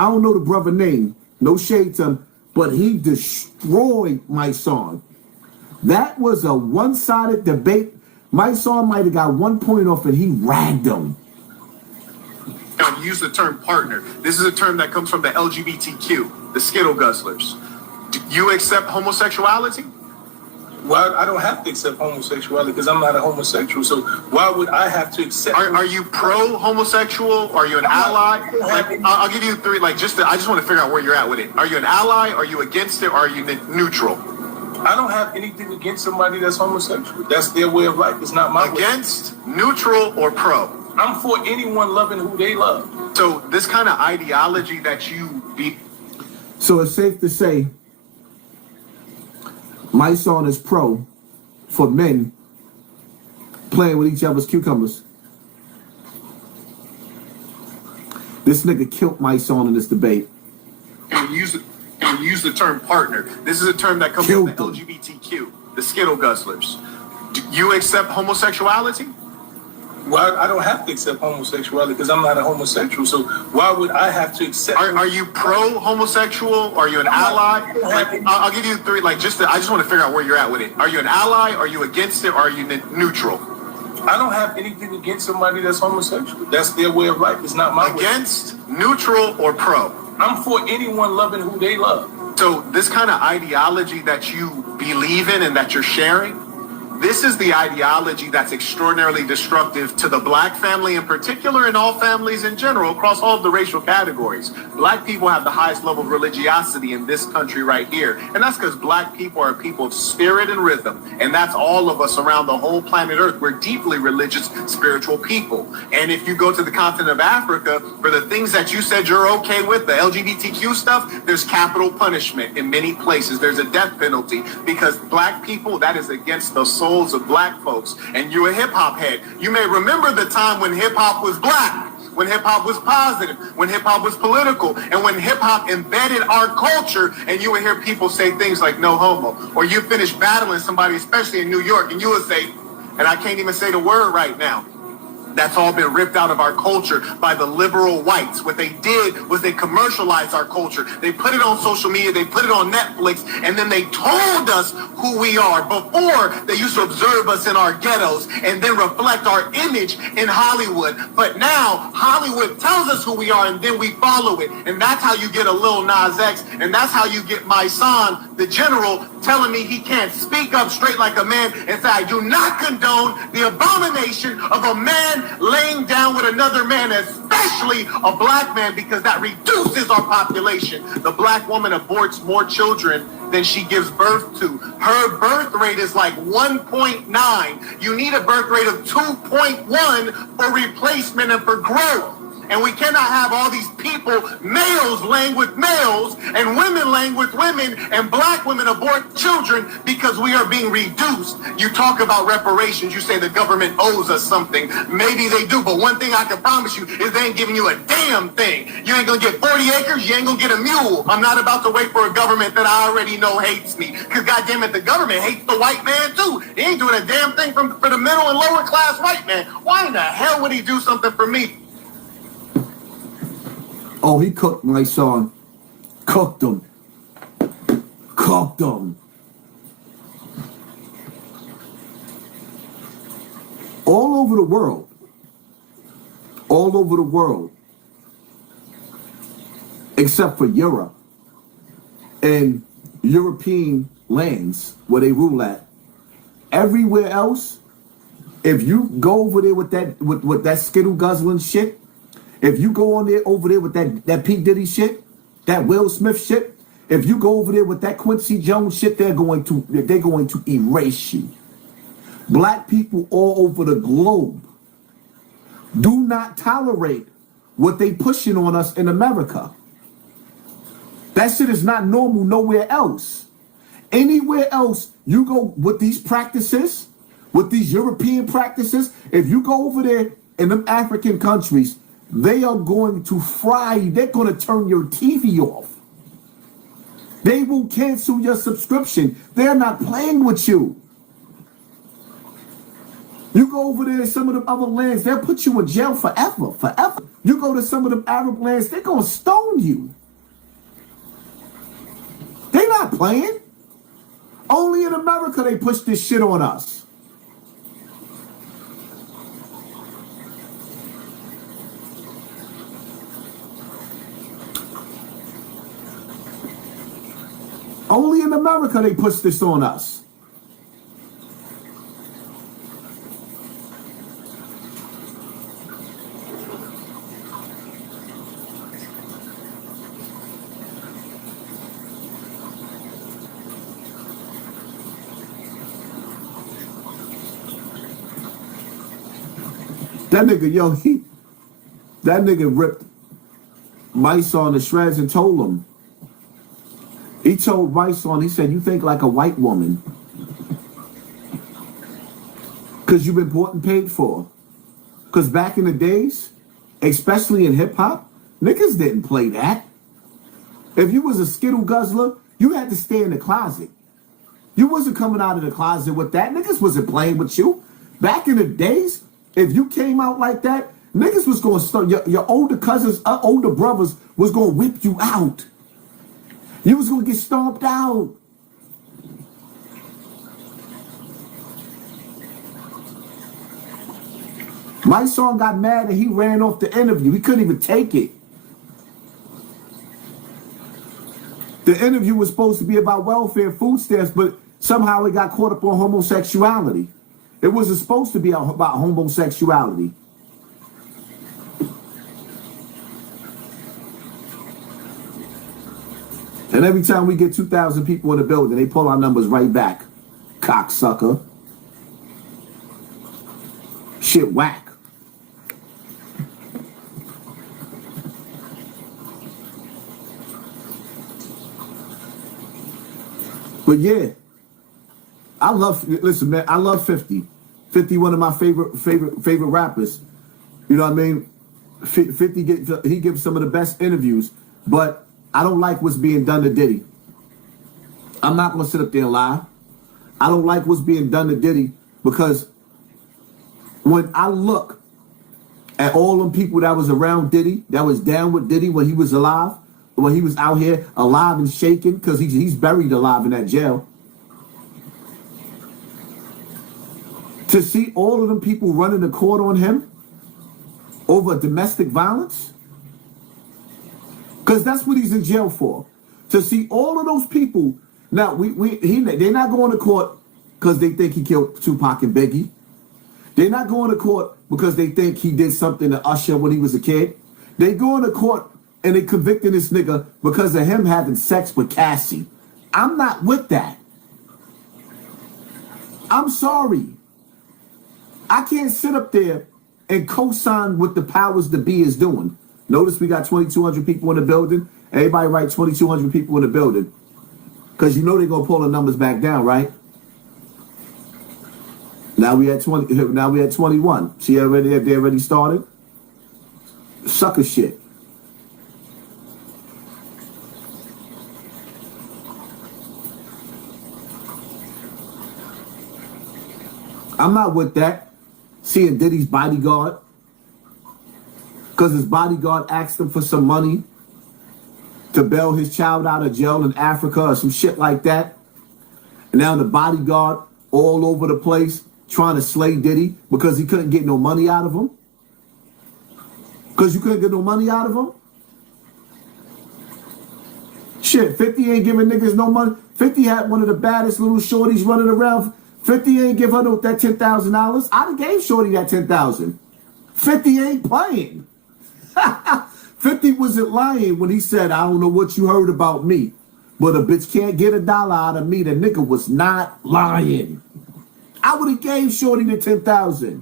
I don't know the brother name. No shade to him, but he destroyed Mysonne. That was a one-sided debate. Mysonne might have got 1 point off and he ragged him. Use the term partner. This is a term that comes from the LGBTQ, the Skittle Guzzlers. Do you accept homosexuality? Well, I don't have to accept homosexuality because I'm not a homosexual. So why would I have to accept? Are you pro-homosexual? Are you an ally? I'll give you three. I just want to figure out where you're at with it. Are you an ally? Are you against it? Or are you neutral? I don't have anything against somebody that's homosexual. That's their way of life. It's not my against, way. Neutral, or pro? I'm for anyone loving who they love. So this kind of ideology that you be. So it's safe to say Mysonne is pro for men playing with each other's cucumbers. This nigga killed Mysonne in this debate. And use the term partner. This is a term that comes from the LGBTQ, the Skittle Guzzlers. Do you accept homosexuality? Well, I don't have to accept homosexuality because I'm not a homosexual. So why would I have to accept? Are you pro-homosexual? Are you an ally? I'll give you three. I just want to figure out where you're at with it. Are you an ally? Are you against it? Or are you neutral? I don't have anything against somebody that's homosexual. That's their way of life. It's not my way. Against, neutral, or pro? I'm for anyone loving who they love. So this kind of ideology that you believe in and that you're sharing, this is the ideology that's extraordinarily destructive to the black family in particular and all families in general across all of the racial categories. Black people have the highest level of religiosity in this country right here. And that's because black people are people of spirit and rhythm. And that's all of us around the whole planet Earth. We're deeply religious, spiritual people. And if you go to the continent of Africa, for the things that you said you're okay with, the LGBTQ stuff, there's capital punishment in many places. There's a death penalty because black people, that is against the soul of black folks. And you're a hip-hop head. You may remember the time when hip-hop was black, when hip-hop was positive, when hip-hop was political, and when hip-hop embedded our culture, and you would hear people say things like no homo, or you finish battling somebody, especially in New York, and you would say, and I can't even say the word right now, that's all been ripped out of our culture by the liberal whites. What they did was they commercialized our culture. They put it on social media, they put it on Netflix, and then they told us who we are. Before, they used to observe us in our ghettos and then reflect our image in Hollywood. But now, Hollywood tells us who we are, and then we follow it. And that's how you get a Lil Nas X, and that's how you get Mysonne, the general, telling me he can't speak up straight like a man and say, I do not condone the abomination of a man laying down with another man, especially a black man, because that reduces our population. The black woman aborts more children than she gives birth to. Her birth rate is like 1.9. You need a birth rate of 2.1 for replacement and for growth. And we cannot have all these people, males laying with males and women laying with women and black women abort children because we are being reduced. You talk about reparations. You say the government owes us something. Maybe they do, but one thing I can promise you is they ain't giving you a damn thing. You ain't gonna get 40 acres. You ain't gonna get a mule. I'm not about to wait for a government that I already know hates me. Because goddamn it, the government hates the white man too. He ain't doing a damn thing for the middle and lower class white man. Why in the hell would he do something for me? Oh, he cooked Mysonne. Cooked him. Cooked him. All over the world. All over the world. Except for Europe. And European lands where they rule at. Everywhere else, if you go over there with that skittle guzzling shit, if you go on there over there with that P. Diddy shit, that Will Smith shit, if you go over there with that Quincy Jones shit, they're going to erase you. Black people all over the globe do not tolerate what they pushing on us in America. That shit is not normal nowhere else. Anywhere else you go with these practices, with these European practices, if you go over there in them African countries, they are going to fry you. They're going to turn your TV off. They will cancel your subscription. They're not playing with you. You go over there to some of them other lands, they'll put you in jail forever, forever. You go to some of them Arab lands, they're gonna stone you. They not playing. Only in America they push this shit on us. Only in America they push this on us. That nigga, yo, that nigga ripped Mysonne to shreds and told him. He told Mysonne, he said, you think like a white woman. Because you've been bought and paid for. Because back in the days, especially in hip hop, niggas didn't play that. If you was a Skittle guzzler, you had to stay in the closet. You wasn't coming out of the closet with that. Niggas wasn't playing with you. Back in the days, if you came out like that, niggas was going to start, your older cousins, older brothers was going to whip you out. You was going to get stomped out. Mysonne got mad and he ran off the interview. He couldn't even take it. The interview was supposed to be about welfare, food stamps, but somehow it got caught up on homosexuality. It wasn't supposed to be about homosexuality. And every time we get 2,000 people in the building, they pull our numbers right back. Cocksucker. Shit whack. But yeah, listen, man, I love 50. 50, one of my favorite rappers. You know what I mean? 50, he gives some of the best interviews, but I don't like what's being done to Diddy. I'm not going to sit up there and lie. I don't like what's being done to Diddy because when I look at all them people that was around Diddy, that was down with Diddy when he was alive, when he was out here alive and shaking, because he's buried alive in that jail. To see all of them people running the court on him over domestic violence, because that's what he's in jail for. To see all of those people. Now, they're not going to court because they think he killed Tupac and Biggie. They're not going to court because they think he did something to Usher when he was a kid. They going to court and they convicting this nigga because of him having sex with Cassie. I'm not with that. I'm sorry. I can't sit up there and co-sign what the powers that be is doing. Notice we got 2,200 people in the building. Everybody write 2,200 people in the building. Because you know they're going to pull the numbers back down, right? Now we at 20. Now we at 21. See, they already started? Sucker shit. I'm not with that. Seeing Diddy's bodyguard. Because his bodyguard asked him for some money to bail his child out of jail in Africa or some shit like that. And now the bodyguard all over the place trying to slay Diddy because he couldn't get no money out of him. Because you couldn't get no money out of him. Shit, 50 ain't giving niggas no money. 50 had one of the baddest little shorties running around. 50 ain't give her that $10,000. I done gave Shorty that $10,000. 50 ain't playing. 50 wasn't lying when he said, I don't know what you heard about me, but a bitch can't get $1 out of me. The nigga was not lying. I would have gave Shorty the $10,000.